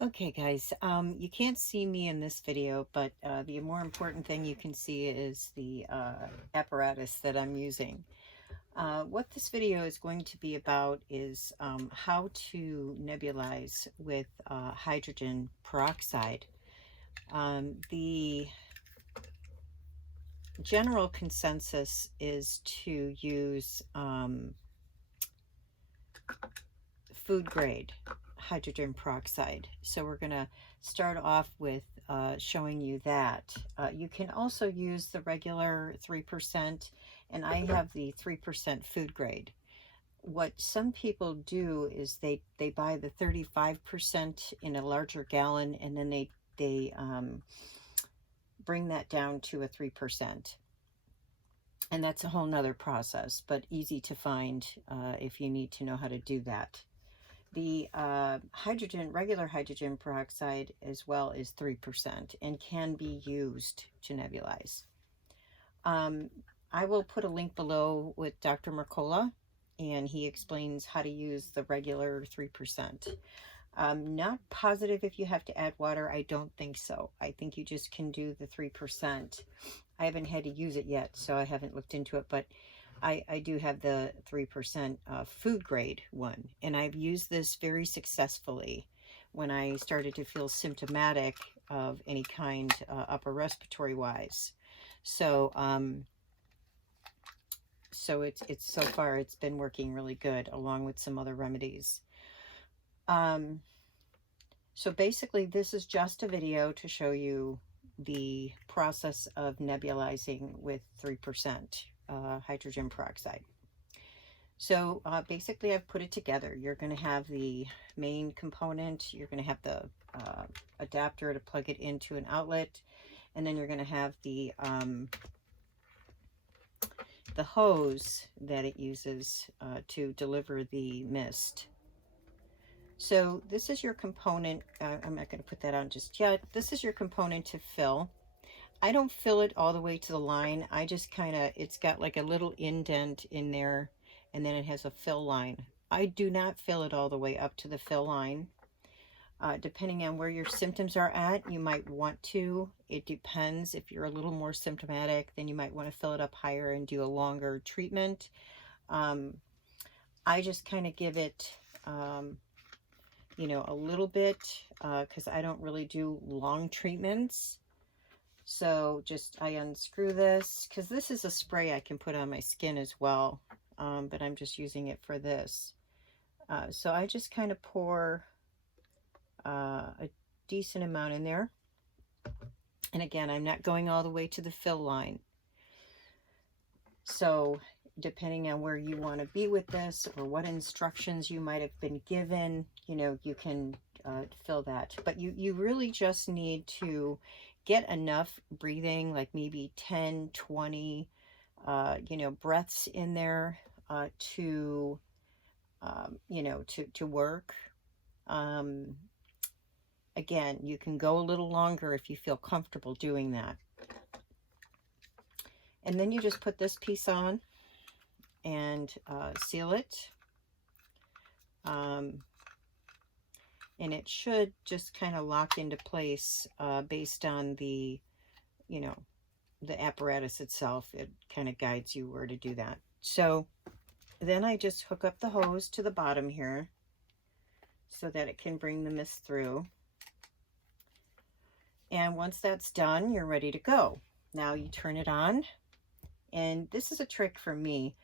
Okay, guys, you can't see me in this video, but the more important thing you can see is the apparatus that I'm using. What this video is going to be about is how to nebulize with hydrogen peroxide. The general consensus is to use food grade hydrogen peroxide. So we're going to start off with showing you that. You can also use the regular 3%, and I have the 3% food grade. What some people do is they buy the 35% in a larger gallon, and then they bring that down to a 3%. And that's a whole nother process, but easy to find if you need to know how to do that. The regular hydrogen peroxide as well is 3% and can be used to nebulize. I will put a link below with Dr. Mercola, and he explains how to use the regular 3%. I'm not positive if you have to add water. I don't think so. I think you just can do the 3%. I haven't had to use it yet, so I haven't looked into it, but I do have the 3% food grade one, and I've used this very successfully when I started to feel symptomatic of any kind upper respiratory wise. So it's so far it's been working really good along with some other remedies. So basically this is just a video to show you the process of nebulizing with 3% hydrogen peroxide. So basically I've put it together. You're going to have the main component, you're going to have the adapter to plug it into an outlet, and then you're going to have the hose that it uses to deliver the mist. So this is your component. I'm not going to put that on just yet. This is your component to fill. I don't fill it all the way to the line. I just kind of, it's got like a little indent in there, and then it has a fill line. I do not fill it all the way up to the fill line. Depending on where your symptoms are at, you might want to. It depends. If you're a little more symptomatic, then you might want to fill it up higher and do a longer treatment. I just kind of give it you know, a little bit because I don't really do long treatments. So just I unscrew this because this is a spray I can put on my skin as well, but I'm just using it for this. So I just kind of pour a decent amount in there. And again, I'm not going all the way to the fill line. So depending on where you want to be with this or what instructions you might have been given, you know, you can fill that. But you really just need to get enough breathing, like maybe 10, 20, you know, breaths in there to, you know, to work. Again, you can go a little longer if you feel comfortable doing that. And then you just put this piece on and seal it. And it should just kind of lock into place based on the, you know, the apparatus itself. It kind of guides you where to do that. So then I just hook up the hose to the bottom here so that it can bring the mist through. And once that's done, you're ready to go. Now you turn it on. And this is a trick for me.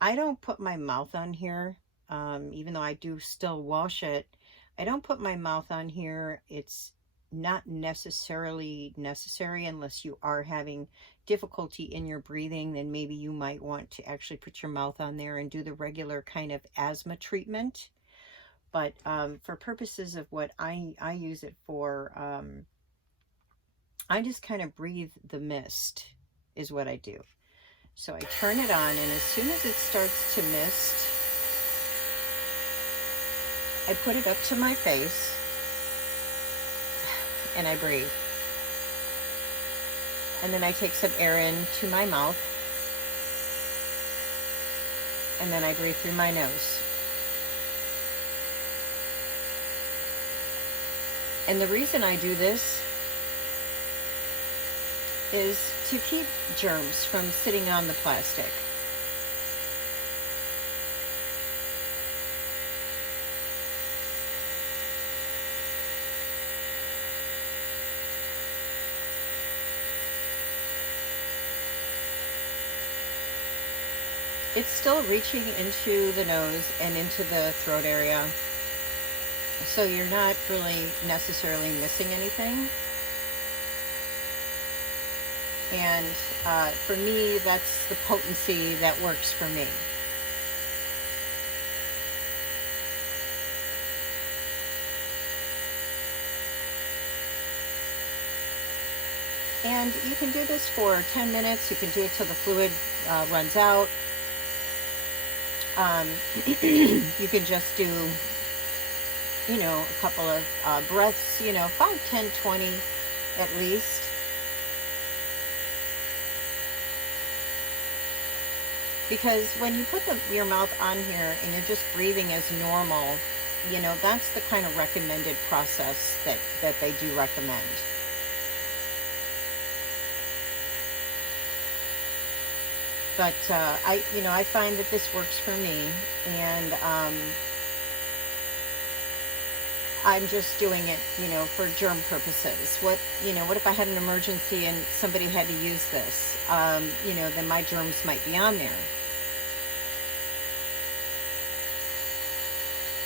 I don't put my mouth on here, even though I do still wash it. I don't put my mouth on here. It's not necessarily necessary unless you are having difficulty in your breathing. Then maybe you might want to actually put your mouth on there and do the regular kind of asthma treatment. But for purposes of what I use it for, I just kind of breathe the mist is what I do. So I turn it on, and as soon as it starts to mist, I put it up to my face and I breathe. And then I take some air into my mouth, and then I breathe through my nose. And the reason I do this is to keep germs from sitting on the plastic. It's still reaching into the nose and into the throat area, so you're not really necessarily missing anything. And for me, that's the potency that works for me. And you can do this for 10 minutes. You can do it till the fluid runs out. You can just do, you know, a couple of breaths, you know, 5, 10, 20 at least. Because when you put your mouth on here and you're just breathing as normal, you know, that's the kind of recommended process that they do recommend. But I find that this works for me, and I'm just doing it, you know, for germ purposes. What if I had an emergency and somebody had to use this? You know, then my germs might be on there.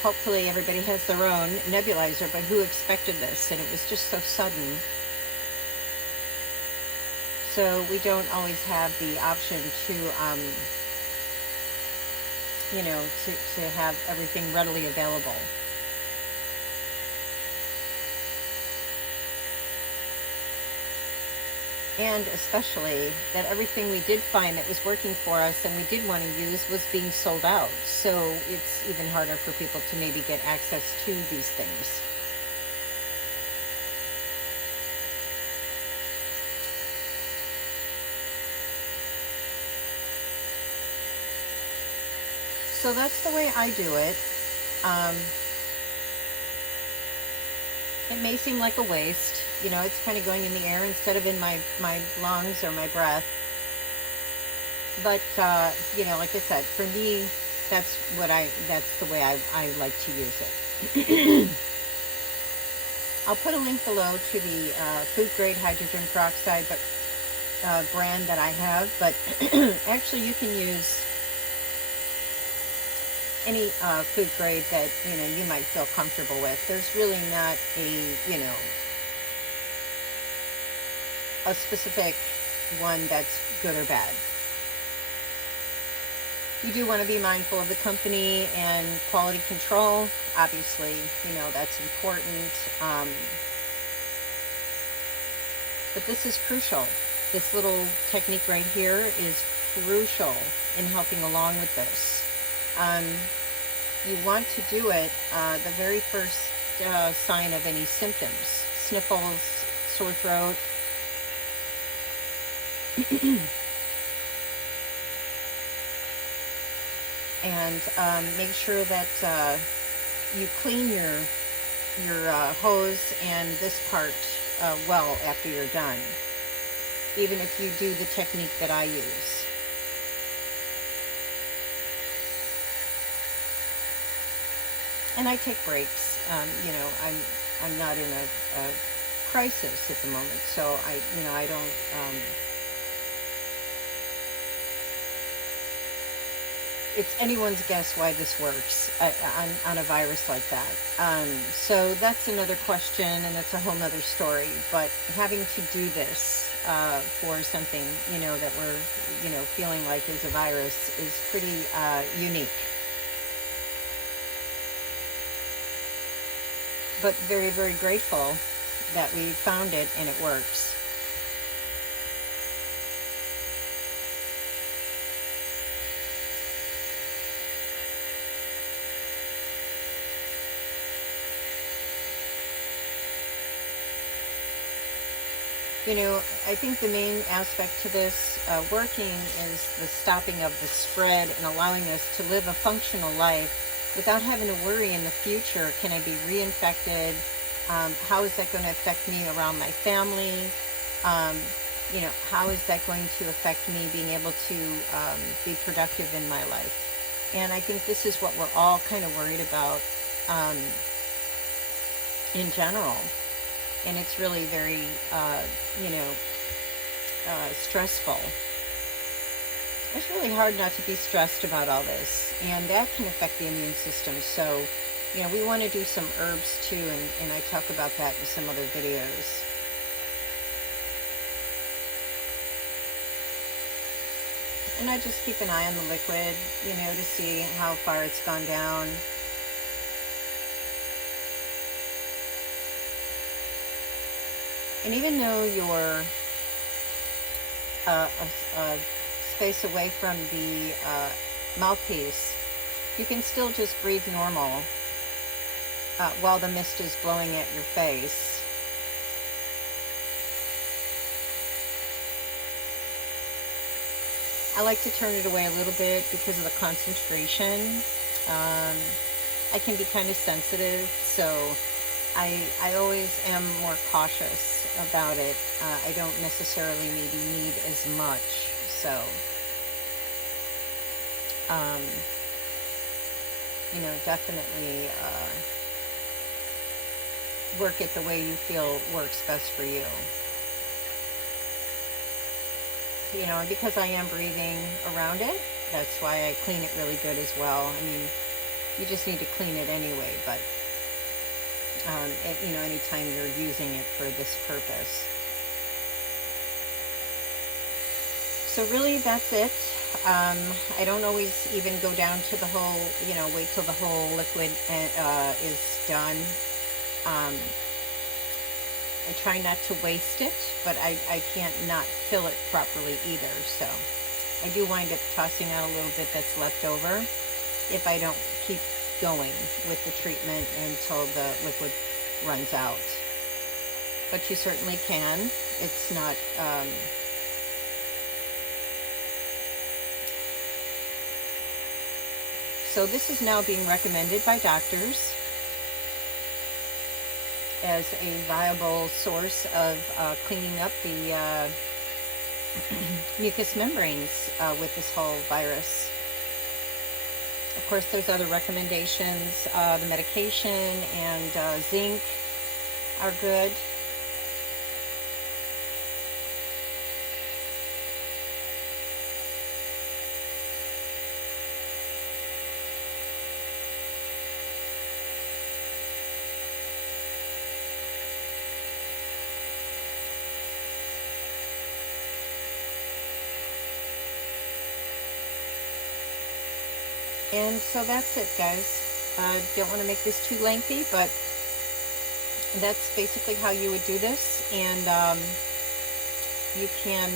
Hopefully everybody has their own nebulizer, but who expected this? And it was just so sudden. So we don't always have the option to, you know, to have everything readily available. And especially that everything we did find that was working for us and we did want to use was being sold out. So it's even harder for people to maybe get access to these things. So that's the way I do it. It may seem like a waste. You know, it's kind of going in the air instead of in my lungs or my breath. But, you know, like I said, for me, that's the way I like to use it. I'll put a link below to the food grade hydrogen peroxide brand that I have. But actually, you can use any food grade that, you know, you might feel comfortable with. There's really not a specific one that's good or bad. You do want to be mindful of the company and quality control. Obviously, you know, that's important. But this is crucial. This little technique right here is crucial in helping along with this. You want to do it the very first sign of any symptoms. Sniffles, sore throat. And make sure that you clean your hose and this part well after you're done, even if you do the technique that I use. And I take breaks. You know, I'm not in a crisis at the moment, so I don't. It's anyone's guess why this works on a virus like that. So that's another question, and that's a whole nother story. But having to do this for something, you know, that we're, you know, feeling like is a virus is pretty unique. But very, very grateful that we found it and it works. You know, I think the main aspect to this working is the stopping of the spread and allowing us to live a functional life without having to worry in the future, can I be reinfected? How is that going to affect me around my family? You know, how is that going to affect me being able to be productive in my life? And I think this is what we're all kind of worried about in general. And it's really very, you know, stressful. It's really hard not to be stressed about all this, and that can affect the immune system. So, you know, we want to do some herbs too, and I talk about that in some other videos. And I just keep an eye on the liquid, you know, to see how far it's gone down. And even though you're a space away from the mouthpiece, you can still just breathe normal while the mist is blowing at your face. I like to turn it away a little bit because of the concentration. I can be kind of sensitive, so I always am more cautious about it. I don't necessarily maybe need as much, so you know, definitely work it the way you feel works best for you. You know, and because I am breathing around it, that's why I clean it really good as well. I mean, you just need to clean it anyway, but you know, anytime you're using it for this purpose. So really, that's it. I don't always even go down to the whole, you know, wait till the whole liquid is done. I try not to waste it, but I can't not fill it properly either. So I do wind up tossing out a little bit that's left over if I don't keep going with the treatment until the liquid runs out. But you certainly can. It's not... So this is now being recommended by doctors as a viable source of cleaning up the mucous membranes with this whole virus. Of course, there's other recommendations. The medication and zinc are good. And so that's it, guys. I don't want to make this too lengthy, but that's basically how you would do this. And you can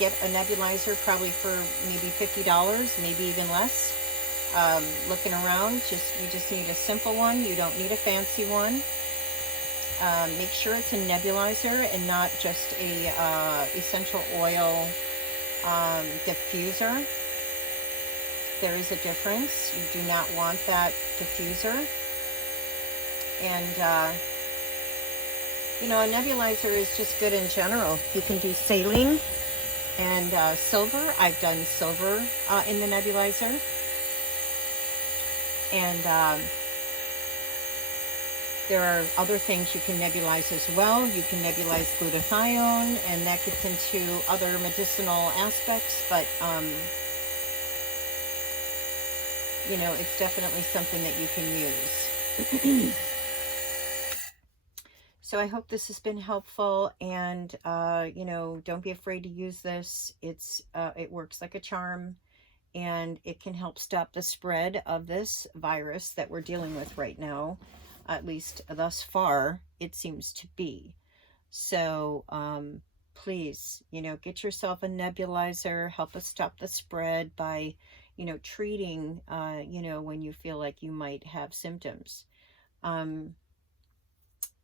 get a nebulizer probably for maybe $50, maybe even less. Looking around, you just need a simple one. You don't need a fancy one. Make sure it's a nebulizer and not just a essential oil diffuser. There is a difference. You do not want that diffuser. And, you know, a nebulizer is just good in general. You can do saline and silver. I've done silver in the nebulizer. And there are other things you can nebulize as well. You can nebulize glutathione, and that gets into other medicinal aspects, but you know, it's definitely something that you can use. So I hope this has been helpful, and you know, don't be afraid to use this. It works like a charm, and it can help stop the spread of this virus that we're dealing with right now. At least thus far, it seems to be. So please, you know, get yourself a nebulizer. Help us stop the spread by, you know, treating, you know, when you feel like you might have symptoms. And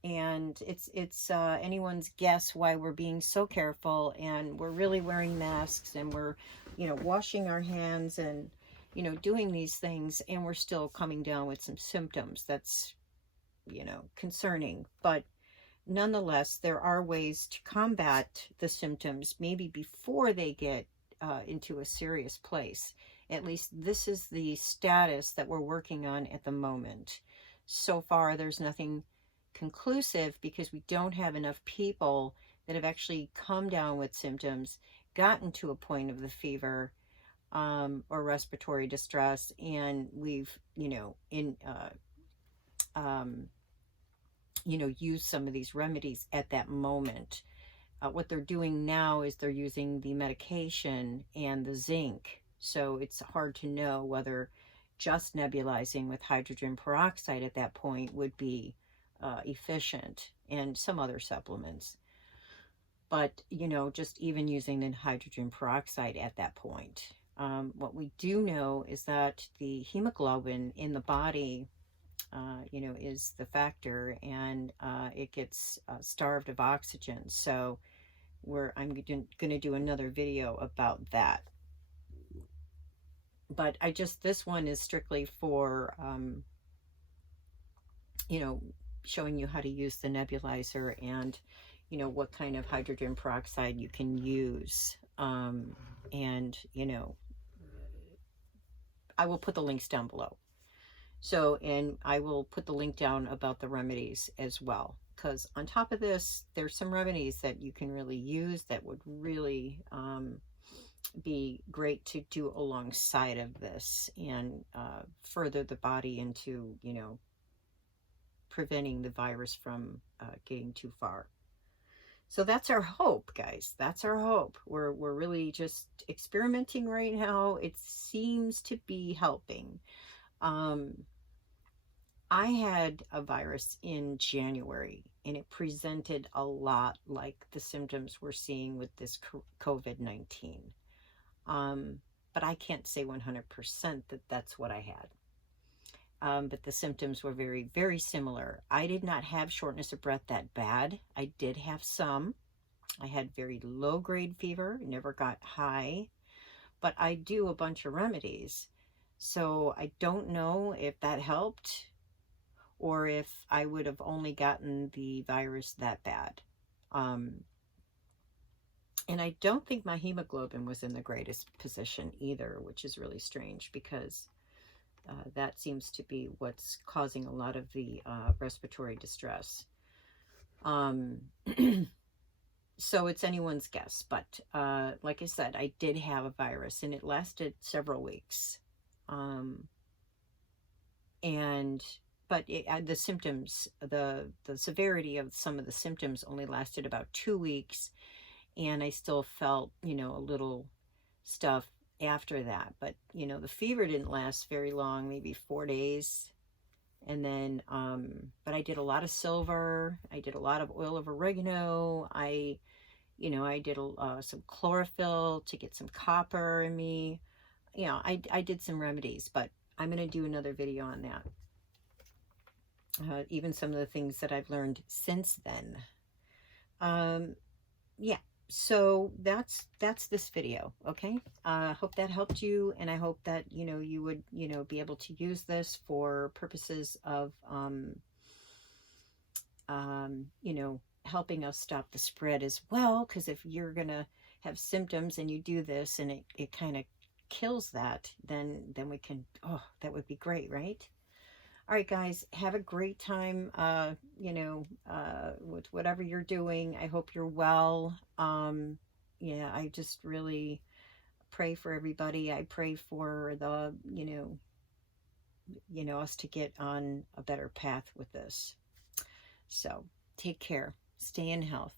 it's anyone's guess why we're being so careful, and we're really wearing masks, and we're, you know, washing our hands, and, you know, doing these things, and we're still coming down with some symptoms. That's, concerning. But nonetheless, there are ways to combat the symptoms maybe before they get into a serious place. At least this is the status that we're working on at the moment. So far, there's nothing conclusive because we don't have enough people that have actually come down with symptoms, gotten to a point of the fever or respiratory distress, and we've, use some of these remedies at that moment. What they're doing now is they're using the medication and the zinc. So it's hard to know whether just nebulizing with hydrogen peroxide at that point would be efficient, and some other supplements. But, just even using the hydrogen peroxide at that point. What we do know is that the hemoglobin in the body is the factor, and it gets starved of oxygen. So I'm going to do another video about that. But this one is strictly for, showing you how to use the nebulizer and, what kind of hydrogen peroxide you can use. And, I will put the links down below. So, and I will put the link down about the remedies as well, because on top of this, there's some remedies that you can really use that would really be great to do alongside of this, and further the body into, preventing the virus from getting too far. So that's our hope, guys. That's our hope. We're really just experimenting right now. It seems to be helping. I had a virus in January, and it presented a lot like the symptoms we're seeing with this COVID-19. But I can't say 100% that that's what I had. But the symptoms were very, very similar. I did not have shortness of breath that bad. I did have some. I had very low-grade fever, never got high. But I do a bunch of remedies. So I don't know if that helped, or if I would have only gotten the virus that bad. And I don't think my hemoglobin was in the greatest position either, which is really strange, because that seems to be what's causing a lot of the respiratory distress. So it's anyone's guess. But like I said, I did have a virus, and it lasted several weeks. But the symptoms, the severity of some of the symptoms only lasted about 2 weeks, and I still felt, a little stuff after that. But, the fever didn't last very long, maybe 4 days. And then, but I did a lot of silver. I did a lot of oil of oregano. I did some chlorophyll to get some copper in me. I did some remedies, but I'm going to do another video on that. Even some of the things that I've learned since then. Yeah, so that's this video. Okay, hope that helped you, and I hope that you would be able to use this for purposes of helping us stop the spread as well. Because if you're gonna have symptoms and you do this and it kind of kills that, then we can, that would be great, right? All right, guys, have a great time, with whatever you're doing. I hope you're well. Yeah, I just really pray for everybody. I pray for the, us to get on a better path with this. So take care. Stay in health.